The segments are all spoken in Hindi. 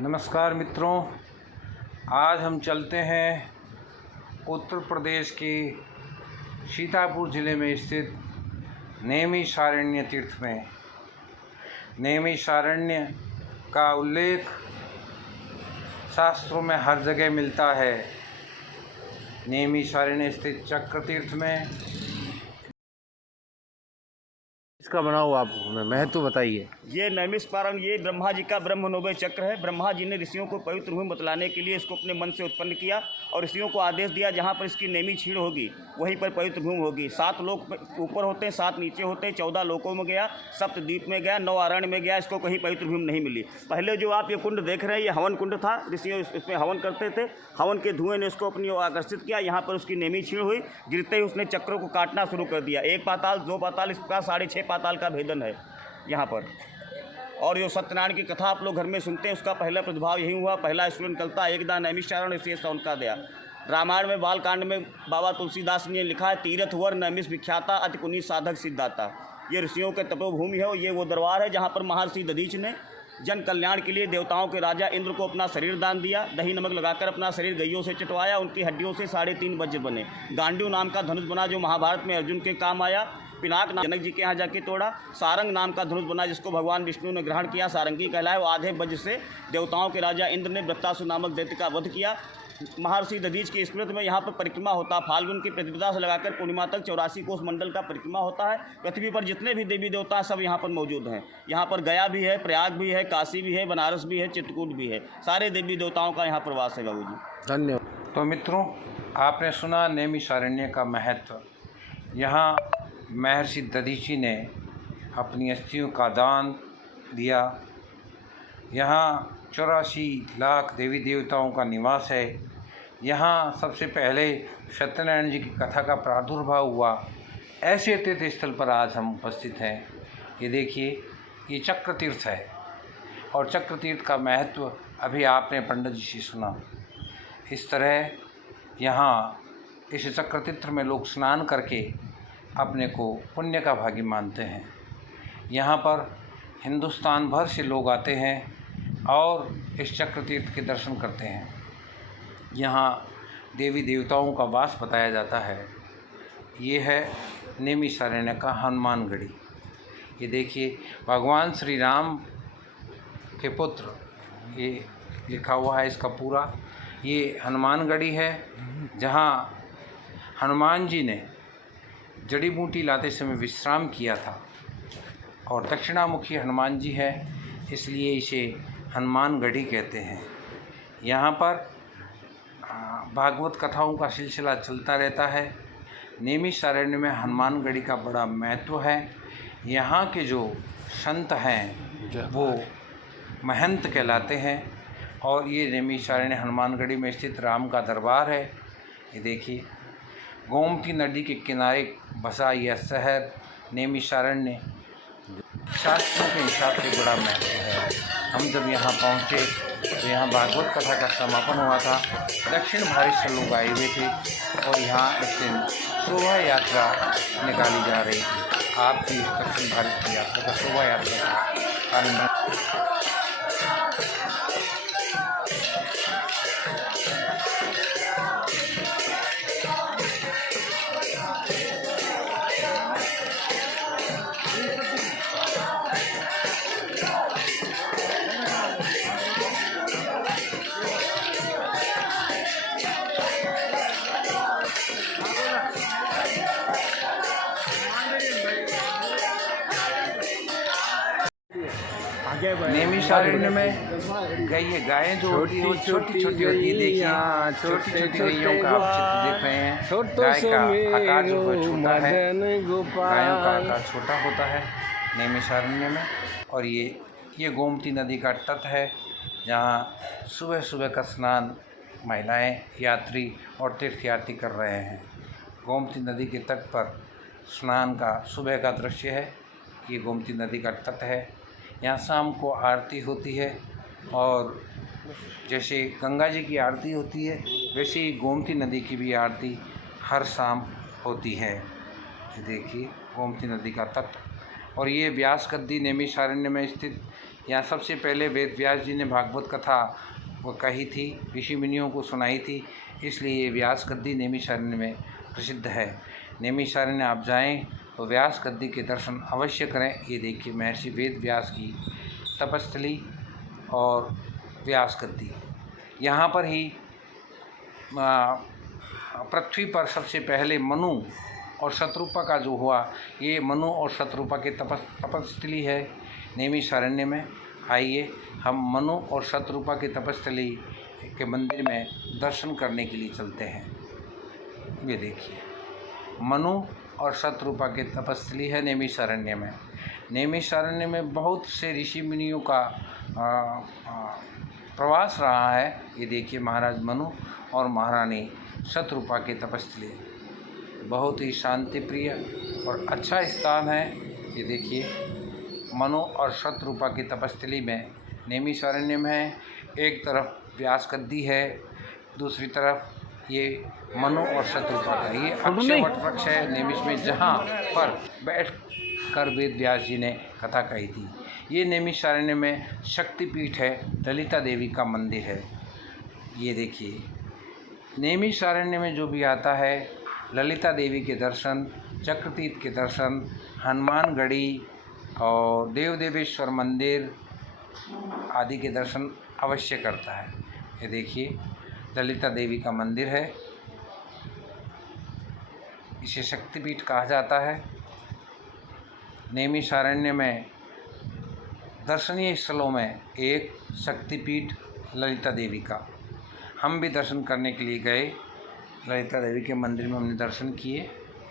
नमस्कार मित्रों, आज हम चलते हैं उत्तर प्रदेश के सीतापुर ज़िले में स्थित नैमिषारण्य तीर्थ में। नैमिषारण्य का उल्लेख शास्त्रों में हर जगह मिलता है। नैमिषारण्य स्थित चक्र तीर्थ में इसका बना हुआ आप महत्व बताइए। ये नैमिषारण्य ये ब्रह्मा जी का ब्रह्मनोबय चक्र है। ब्रह्मा जी ने ऋषियों को पवित्र भूमि बतलाने के लिए इसको अपने मन से उत्पन्न किया और ऋषियों को आदेश दिया जहाँ पर इसकी नेमी छीड़ होगी वहीं पर पवित्र भूमि होगी। 7 लोक ऊपर होते हैं, 7 नीचे होते हैं। 14 लोकों में गया, सप्तद्वीप में गया, 9 अरण्य में गया, इसको कहीं पवित्र भूमि नहीं मिली। पहले जो आप ये कुंड देख रहे हैं ये हवन कुंड था। ऋषि इसमें हवन करते थे। हवन के धुएं ने इसको अपनी ओर आकर्षित किया। यहाँ पर उसकी नेमी छीड़ हुई। गिरते ही उसने चक्रों को काटना शुरू कर दिया। 1 पाताल, 2 पाताल, इस प्रकार 6.5 पाताल का भेदन है यहाँ पर। और जो सत्यनारायण की कथा आप लोग घर में सुनते हैं उसका पहला प्रतिभाव यही हुआ। पहला स्टूडेंट निकलता एकदा नैमिषारण्य शेष उनका दया। रामायण में बालकांड में बाबा तुलसीदास ने लिखा है, तीर्थ वर नैमिष विख्याता अति पुनीत साधक सिद्धाता। ये ऋषियों के तपोभूमि है और ये वो दरबार है जहाँ पर महर्षि दधीच ने जन कल्याण के लिए देवताओं के राजा इंद्र को अपना शरीर दान दिया। दही नमक लगाकर अपना शरीर गैयों से चटवाया। उनकी हड्डियों से 3.5 वज्र बने। गांडीव नाम का धनुष बना जो महाभारत में अर्जुन के काम आया। पिनाक जनक जी के यहाँ जाके तोड़ा। सारंग नाम का धनुष बना जिसको भगवान विष्णु ने ग्रहण किया, सारंगी कहलाए। वो आधे वज्र से देवताओं के राजा इंद्र ने वृत्तासुर नामक दैत्य का वध किया। महर्षि दधीच की स्मृति में यहाँ पर परिक्रमा होता है। फाल्गुन की प्रतिपदा से लगाकर पूर्णिमा तक 84 कोष मंडल का परिक्रमा होता है। पृथ्वी पर जितने भी देवी देवता सब यहाँ पर मौजूद हैं। यहाँ पर गया भी है, प्रयाग भी है, काशी भी है, बनारस भी है, चित्रकूट भी है। सारे देवी देवताओं का यहाँ पर वास है बाबू जी। धन्यवाद। तो मित्रों, आपने सुना नैमिषारण्य का महत्व। यहाँ महर्षि दधीचि ने अपनी अस्थियों का दान दिया। यहाँ 84 लाख देवी देवताओं का निवास है। यहाँ सबसे पहले सत्यनारायण जी की कथा का प्रादुर्भाव हुआ। ऐसे तीर्थ स्थल पर आज हम उपस्थित हैं। ये देखिए, ये चक्र तीर्थ है और चक्र तीर्थ का महत्व अभी आपने पंडित जी से सुना। इस तरह यहाँ इस चक्र तीर्थ में लोग स्नान करके अपने को पुण्य का भागी मानते हैं। यहाँ पर हिंदुस्तान भर से लोग आते हैं और इस चक्र तीर्थ के दर्शन करते हैं। यहाँ देवी देवताओं का वास बताया जाता है। ये है नैमिषारण्य का हनुमानगढ़ी। ये देखिए, भगवान श्री राम के पुत्र, ये लिखा हुआ है इसका पूरा। ये हनुमानगढ़ी है जहाँ हनुमान जी ने जड़ी बूटी लाते समय विश्राम किया था और दक्षिणामुखी हनुमान जी है, इसलिए इसे हनुमानगढ़ी कहते हैं। यहाँ पर भागवत कथाओं का सिलसिला चलता रहता है। नैमिषारण्य में हनुमानगढ़ी का बड़ा महत्व है। यहाँ के जो संत हैं वो महंत कहलाते हैं और ये नैमिषारण्य हनुमानगढ़ी में स्थित राम का दरबार है। ये देखिए, गोमती नदी के किनारे बसा यह शहर नैमिषारण्य शास्त्रों के हिसाब से बड़ा महत्व है। हम जब यहाँ पहुँचे तो यहाँ भागवत कथा का समापन हुआ था। दक्षिण भारत से लोग आए हुए थे और यहाँ इस दिन शोभा यात्रा निकाली जा रही थी। आपकी दक्षिण भारत की यात्रा का शोभा यात्रा का नैमिषारण्य में गायें जो होती है वो छोटी छोटी होती है। देखिए, छोटी छोटी गैयों का आप चित्र देख रहे हैं। गाय का आकार जो है छोटा है, गायों का आकार छोटा होता है नैमिषारण्य में। और ये गोमती नदी का तट है जहाँ सुबह सुबह का स्नान महिलाएं, यात्री और तीर्थयात्री कर रहे हैं। गोमती नदी के तट पर स्नान का सुबह का दृश्य है। ये गोमती नदी का तट है। यहाँ शाम को आरती होती है और जैसे गंगा जी की आरती होती है वैसे ही गोमती नदी की भी आरती हर शाम होती है। देखिए, गोमती नदी का तट और ये व्यास गद्दी नैमिषारण्य में स्थित। यहाँ सबसे पहले वेद व्यास जी ने भागवत कथा वो कही थी, ऋषि मुनियों को सुनाई थी, इसलिए ये व्यास गद्दी नैमिषारण्य में प्रसिद्ध है। नैमिषारण्य आप जाएं तो व्यास गद्दी के दर्शन अवश्य करें। ये देखिए महर्षि वेद व्यास की तपस्थली और व्यास गद्दी। यहाँ पर ही पृथ्वी पर सबसे पहले मनु और शत्रुपा का जो हुआ, ये मनु और शत्रुपा के तपस्थली है नैमिषारण्य में। आइए हम मनु और शत्रुपा की तपस्थली के मंदिर में दर्शन करने के लिए चलते हैं। ये देखिए मनु और शत्रुपा की तपस्थली है नैमिषारण्य में। नैमिषारण्य में बहुत से ऋषि मुनियों का प्रवास रहा है। ये देखिए महाराज मनु और महारानी शत्रुपा की तपस्थली, बहुत ही शांति प्रिय और अच्छा स्थान है। ये देखिए मनु और शत्रुपा की तपस्थली में नैमिषारण्य में है। एक तरफ व्यास गद्दी है, दूसरी तरफ ये मनु और शत्रुपा का ये अक्षय वट वृक्ष है नैमिष में, जहाँ पर बैठ कर वेद व्यास जी ने कथा कही थी। ये नैमिषारण्य में शक्तिपीठ है, ललिता देवी का मंदिर है। ये देखिए नैमिषारण्य में जो भी आता है ललिता देवी के दर्शन, चक्रतीर्थ के दर्शन, हनुमान गढ़ी और देव देवेश्वर मंदिर आदि के दर्शन अवश्य करता है। ये देखिए ललिता देवी का मंदिर है, इसे शक्तिपीठ कहा जाता है। नैमिषारण्य में दर्शनीय स्थलों में एक शक्तिपीठ ललिता देवी का, हम भी दर्शन करने के लिए गए। ललिता देवी के मंदिर में हमने दर्शन किए।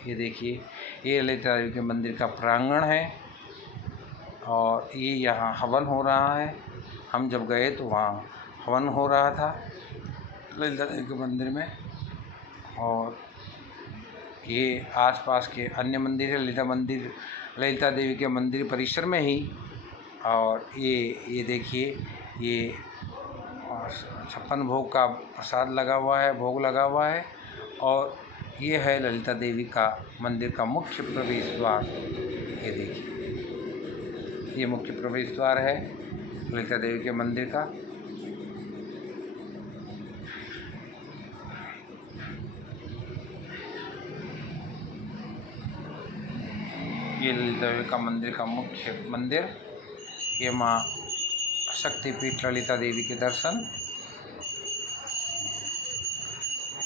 ये देखिए ये ललिता देवी के मंदिर का प्रांगण है और ये यहाँ हवन हो रहा है। हम जब गए तो वहाँ हवन हो रहा था ललिता देवी के मंदिर में। और ये आसपास के अन्य मंदिर है, ललिता देवी के मंदिर परिसर में ही। और ये देखिए ये 56 भोग का प्रसाद लगा हुआ है, भोग लगा हुआ है। और ये है ललिता देवी का मंदिर का मुख्य प्रवेश द्वार। ये देखिए ये मुख्य प्रवेश द्वार है ललिता देवी के मंदिर का। ये ललिता देवी का मंदिर का मुख्य मंदिर। ये माँ शक्तिपीठ ललिता देवी के दर्शन।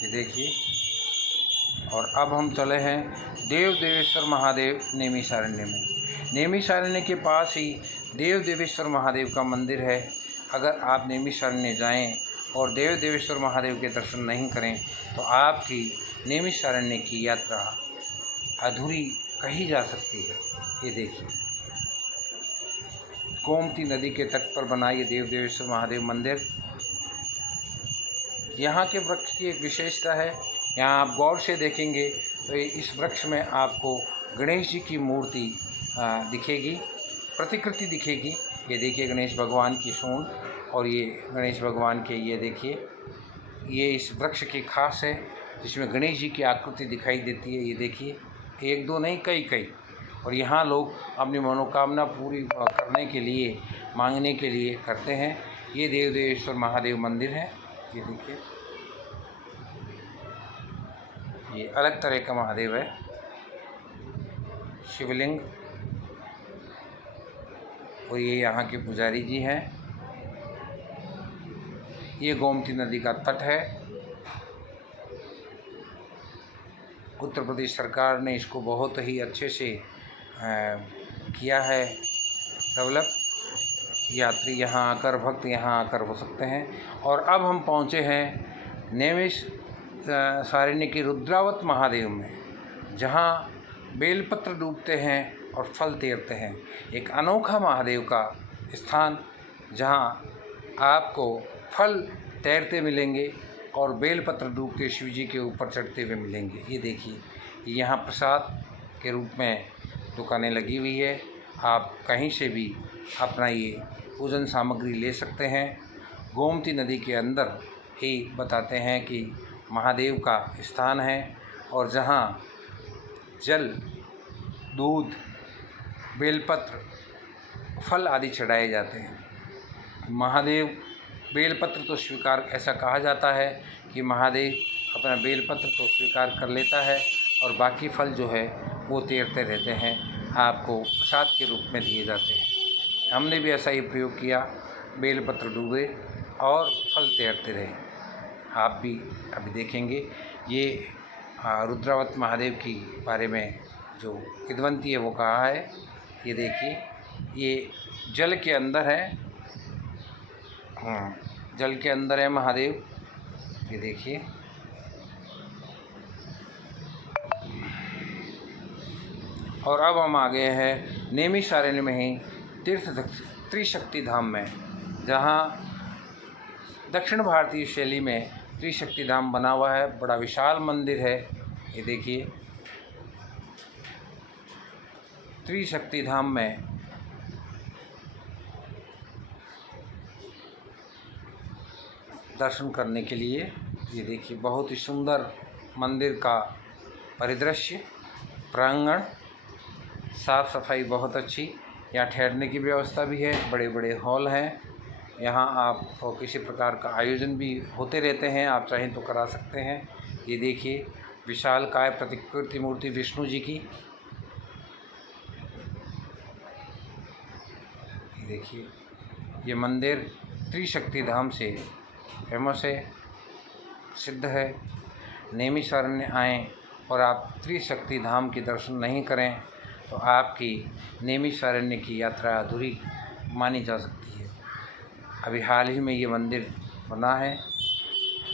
ये देखिए और अब हम चले हैं देव देवेश्वर महादेव नैमिषारण्य में। नैमिषारण्य के पास ही देव देवेश्वर महादेव का मंदिर है। अगर आप नैमिषारण्य जाएं और देव देवेश्वर महादेव के दर्शन नहीं करें तो आपकी नैमिषारण्य की यात्रा अधूरी कही जा सकती है। ये देखिए गोमती नदी के तट पर बना ये देव देवेश्वर महादेव मंदिर। यहाँ के वृक्ष की एक विशेषता है, यहाँ आप गौर से देखेंगे तो इस वृक्ष में आपको गणेश जी की मूर्ति दिखेगी, प्रतिकृति दिखेगी। ये देखिए गणेश भगवान की सूंड और ये गणेश भगवान के, ये देखिए ये इस वृक्ष की खास है जिसमें गणेश जी की आकृति दिखाई देती है। ये देखिए एक दो नहीं कई। और यहाँ लोग अपनी मनोकामना पूरी करने के लिए, मांगने के लिए करते हैं। ये देव देवेश्वर महादेव मंदिर है। ये देखिए ये अलग तरह का महादेव है, शिवलिंग। और ये यहाँ के पुजारी जी हैं। ये गोमती नदी का तट है। उत्तर प्रदेश सरकार ने इसको बहुत ही अच्छे से किया है डेवलप। यात्री यहाँ आकर, भक्त यहाँ आकर हो सकते हैं। और अब हम पहुँचे हैं नैमिषारण्य के रुद्रावत महादेव में, जहाँ बेलपत्र डूबते हैं और फल तैरते हैं। एक अनोखा महादेव का स्थान जहाँ आपको फल तैरते मिलेंगे और बेलपत्र डूबते शिव जी के ऊपर चढ़ते हुए मिलेंगे। ये देखिए यहाँ प्रसाद के रूप में दुकानें लगी हुई है। आप कहीं से भी अपना ये पूजन सामग्री ले सकते हैं। गोमती नदी के अंदर ही बताते हैं कि महादेव का स्थान है और जहाँ जल, दूध, बेलपत्र, फल आदि चढ़ाए जाते हैं। महादेव बेलपत्र तो स्वीकार, ऐसा कहा जाता है कि महादेव अपना बेलपत्र तो स्वीकार कर लेता है और बाकी फल जो है वो तैरते रहते हैं, आपको प्रसाद के रूप में दिए जाते हैं। हमने भी ऐसा ही प्रयोग किया, बेलपत्र डूबे और फल तैरते रहे। आप भी अभी देखेंगे ये रुद्रावत महादेव की बारे में जो किदवंती है वो कहा है। ये देखिए, ये जल के अंदर है, जल के अंदर है महादेव। ये देखिए, और अब हम आ गए हैं नैमिषारण्य में ही तीर्थ त्रिशक्ति धाम में, जहाँ दक्षिण भारतीय शैली में त्रिशक्ति धाम बना हुआ है। बड़ा विशाल मंदिर है। ये देखिए, त्रिशक्ति धाम में दर्शन करने के लिए ये देखिए बहुत ही सुंदर मंदिर का परिदृश्य, प्रांगण, साफ़ सफाई बहुत अच्छी, यहाँ ठहरने की व्यवस्था भी है, बड़े बड़े हॉल हैं। यहाँ आप किसी प्रकार का आयोजन भी होते रहते हैं, आप चाहें तो करा सकते हैं। ये देखिए विशालकाय प्रतिकृति मूर्ति विष्णु जी की। ये देखिए, ये मंदिर त्रिशक्ति धाम से फेमस है, सिद्ध है। नैमिषारण्य आएँ और आप त्रिशक्ति धाम के दर्शन नहीं करें तो आपकी नैमिषारण्य की यात्रा अधूरी मानी जा सकती है। अभी हाल ही में ये मंदिर बना है।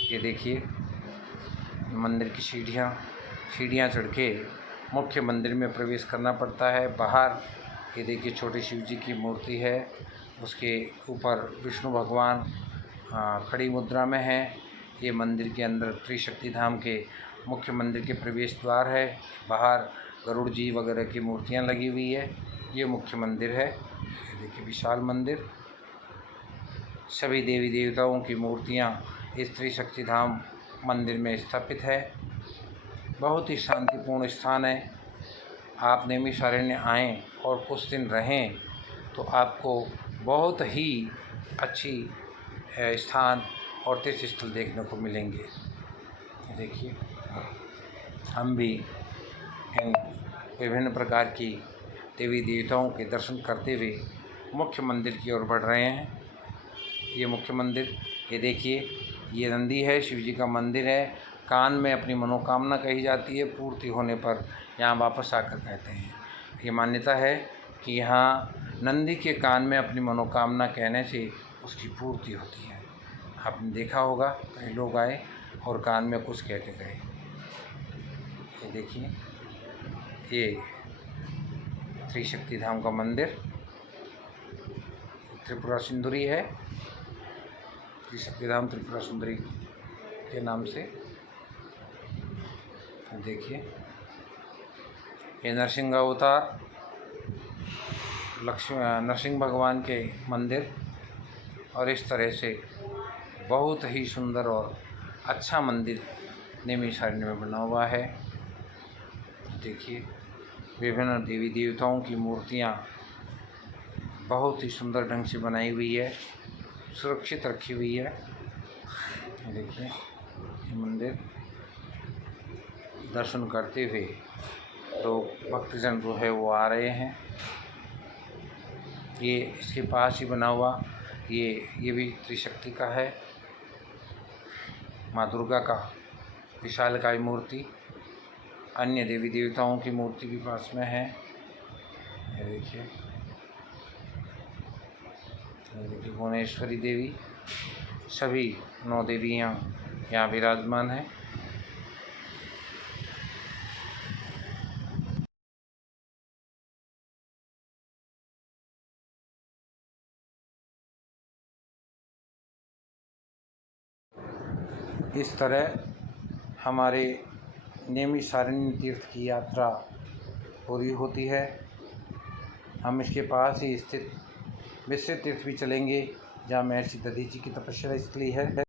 ये देखिए, मंदिर की सीढ़ियाँ चढ़ के मुख्य मंदिर में प्रवेश करना पड़ता है। बाहर ये देखिए छोटे शिव जी की मूर्ति है, उसके ऊपर विष्णु भगवान खड़ी मुद्रा में है। ये मंदिर के अंदर त्रिशक्ति धाम के मुख्य मंदिर के प्रवेश द्वार है। बाहर गरुड़ जी वगैरह की मूर्तियाँ लगी हुई है। ये मुख्य मंदिर है। ये देखिए विशाल मंदिर, सभी देवी देवताओं की मूर्तियाँ इस त्रिशक्ति धाम मंदिर में स्थापित है। बहुत ही शांतिपूर्ण स्थान है। आप नैमिषारण्य आएँ और कुछ दिन रहें तो आपको बहुत ही अच्छी स्थान और तीर्थ स्थल देखने को मिलेंगे। देखिए, हम भी इन विभिन्न प्रकार की देवी देवताओं के दर्शन करते हुए मुख्य मंदिर की ओर बढ़ रहे हैं। ये मुख्य मंदिर, ये देखिए, ये नंदी है, शिव जी का मंदिर है। कान में अपनी मनोकामना कही जाती है, पूर्ति होने पर यहाँ वापस आकर कहते हैं। ये मान्यता है कि यहाँ नंदी के कान में अपनी मनोकामना कहने से उसकी पूर्ति होती है। आपने देखा होगा कई लोग आए और कान में कुछ कह के गए। ये देखिए, ये त्रिशक्ति धाम का मंदिर त्रिपुरा सुंदरी है। त्रिशक्ति धाम त्रिपुरा सुंदरी के नाम से। देखिए, ये नरसिंह अवतार नरसिंह भगवान के मंदिर, और इस तरह से बहुत ही सुंदर और अच्छा मंदिर नैमिषारण्य में बना हुआ है। देखिए, विभिन्न देवी देवताओं की मूर्तियाँ बहुत ही सुंदर ढंग से बनाई हुई है, सुरक्षित रखी हुई है। देखिए, ये मंदिर दर्शन करते हुए तो भक्तजन जो है वो आ रहे हैं। ये इसके पास ही बना हुआ ये भी त्रिशक्ति का है। माँ दुर्गा का विशालकाय मूर्ति, अन्य देवी देवताओं की मूर्ति भी पास में है। ये देखिए, भुवनेश्वरी देवी, सभी 9 देवियाँ यहाँ विराजमान हैं। इस तरह हमारे नैमिषारण्य तीर्थ की यात्रा पूरी होती है। हम इसके पास ही स्थित विस्तृत तीर्थ भी चलेंगे, जहाँ महर्षि दधीची की तपस्या स्थली है।